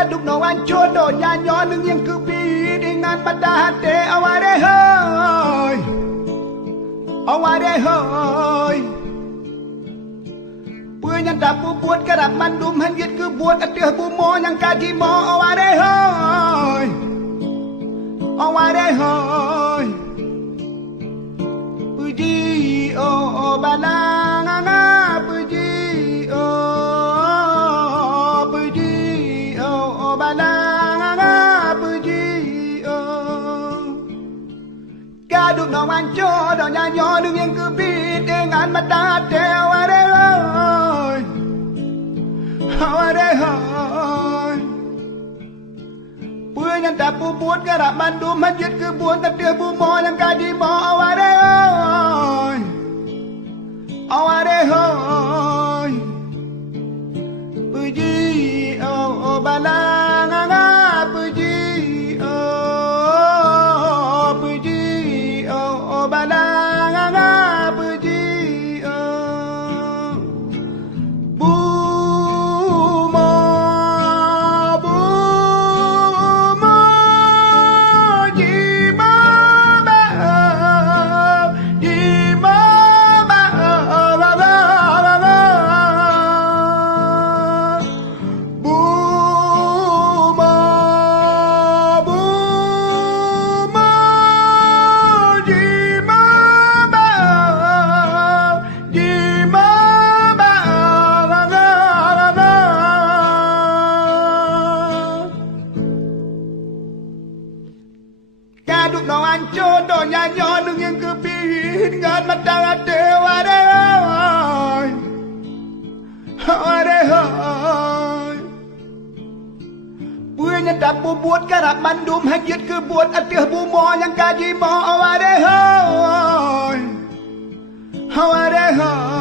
Kaduk no anco do nyanyo nung yang kebi dengan mata hati aware hoy aware hoy Punya dapu buat kerap mandum hanjit ke buat atih bumo yang kaji mo aware hoy aware hoy Puji oh balanga puji Kaduk no anco do nyanyo nung yang kebi dengan mata hati aware hoy aware hoy Punya dapu buat kerap mandum hanjit ke buat atih bumo yang kaji mo aware hoy aware hoy Puji oh balanga puji oh balanga puji bumo jima ba Kaduk no anco do nyanyo nung yang kebi dengan mata hati aware hoy aware hoy Punya dapu buat kerap mandum hanjit ke buat atih bumo yang kaji mo aware hoy aware hoy